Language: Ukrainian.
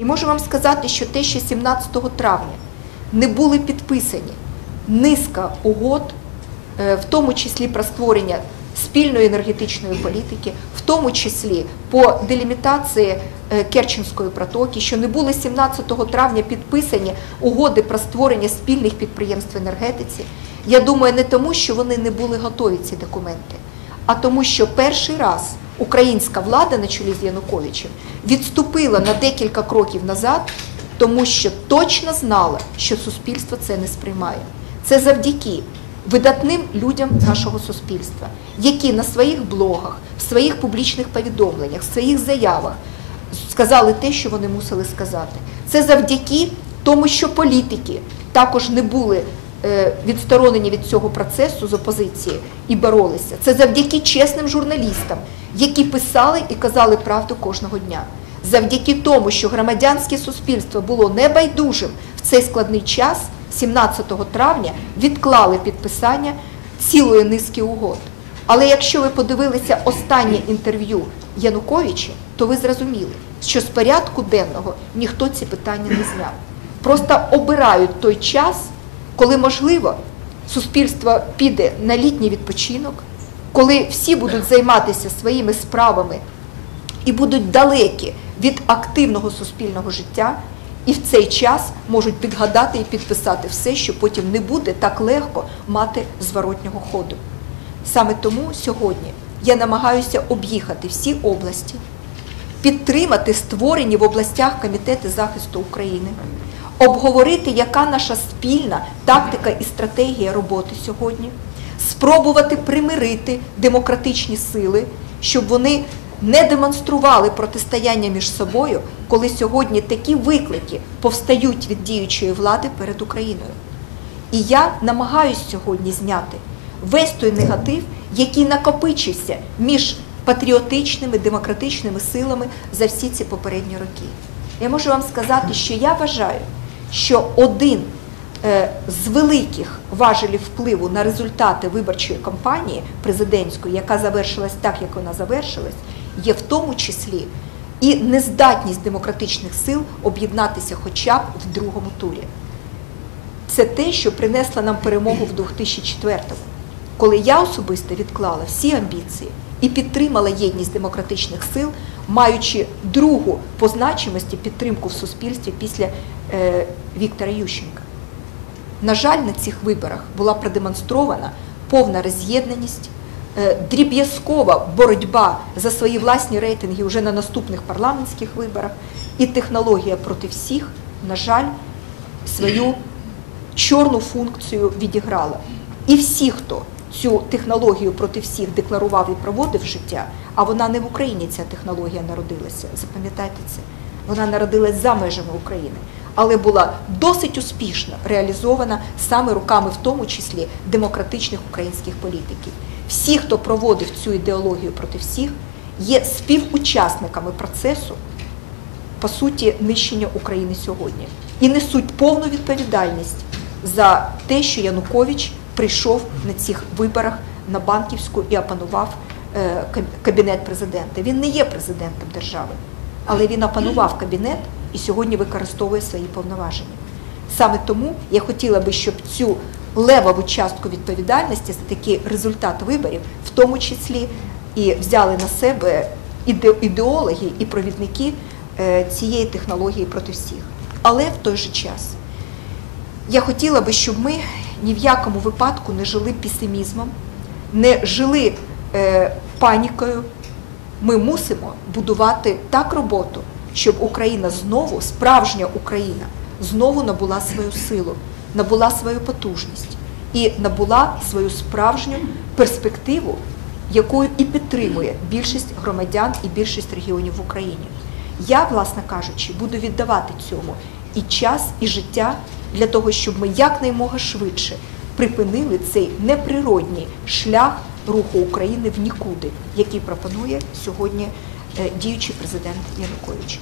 І можу вам сказати, що те, що 17 травня не були підписані низка угод, е, в тому числі про створення спільної енергетичної політики, в тому числі по делімітації е, Керченської протоки, що не були 17 травня підписані угоди про створення спільних підприємств енергетиці. Я думаю, не тому, що вони не були готові ці документи, а тому, що перший раз українська влада на чолі з Януковичем відступила на декілька кроків назад, тому що точно знала, що суспільство це не сприймає. Це завдяки видатним людям нашого суспільства, які на своїх блогах, в своїх публічних повідомленнях, в своїх заявах сказали те, що вони мусили сказати. Це завдяки тому, що політики також не були відсторонені від цього процесу з опозиції і боролися. Це завдяки чесним журналістам, які писали і казали правду кожного дня. Завдяки тому, що громадянське суспільство було небайдужим в цей складний час, 17 травня відклали підписання цілої низки угод. Але якщо ви подивилися останнє інтерв'ю Януковича, то ви зрозуміли, що з порядку денного ніхто ці питання не зняв. Просто обирають той час, коли можливо суспільство піде на літній відпочинок, коли всі будуть займатися своїми справами і будуть далекі від активного суспільного життя, і в цей час можуть підгадати і підписати все, що потім не буде так легко мати зворотнього ходу. Саме тому сьогодні я намагаюся об'їхати всі області, підтримати створені в областях комітети захисту України, обговорити, яка наша спільна тактика і стратегія роботи сьогодні, спробувати примирити демократичні сили, щоб вони не демонстрували протистояння між собою, коли сьогодні такі виклики повстають від діючої влади перед Україною. І я намагаюся сьогодні зняти весь той негатив, який накопичився між патріотичними демократичними силами за всі ці попередні роки. Я можу вам сказати, що я вважаю, що один е, з великих важелів впливу на результати виборчої кампанії президентської, яка завершилась так, як вона завершилась, є в тому числі і нездатність демократичних сил об'єднатися хоча б в другому турі. Це те, що принесло нам перемогу в 2004-му, коли я особисто відклала всі амбіції і підтримала єдність демократичних сил, маючи другу по значимості підтримку в суспільстві після е, Віктора Ющенка. На жаль, на цих виборах була продемонстрована повна роз'єднаність, е, дріб'язкова боротьба за свої власні рейтинги вже на наступних парламентських виборах, і технологія проти всіх, на жаль, свою чорну функцію відіграла. І всі, хто цю технологію проти всіх декларував і проводив життя, а вона не в Україні ця технологія народилася. Запам'ятайте це. Вона народилась за межами України, але була досить успішно реалізована саме руками, в тому числі демократичних українських політиків. Всі, хто проводив цю ідеологію проти всіх, є співучасниками процесу, по суті, нищення України сьогодні і несуть повну відповідальність за те, що Янукович прийшов на цих виборах на банківську і опанував е, кабінет президента. Він не є президентом держави, але він опанував кабінет і сьогодні використовує свої повноваження. Саме тому я хотіла би, щоб цю левову частку відповідальності за такий результат виборів, в тому числі і взяли на себе ідеологи і провідники е, цієї технології проти всіх. Але в той же час я хотіла би, щоб ми ні в якому випадку не жили песимізмом, не жили е, панікою. Ми мусимо будувати так роботу, щоб Україна знову, справжня Україна, знову набула свою силу, набула свою потужність і набула свою справжню перспективу, якою і підтримує більшість громадян і більшість регіонів в Україні. Я, власне кажучи, буду віддавати цьому і час, і життя для того, щоб ми якнаймога швидше припинили цей неприродній шлях руху України в нікуди, який пропонує сьогодні е, діючий президент Янукович.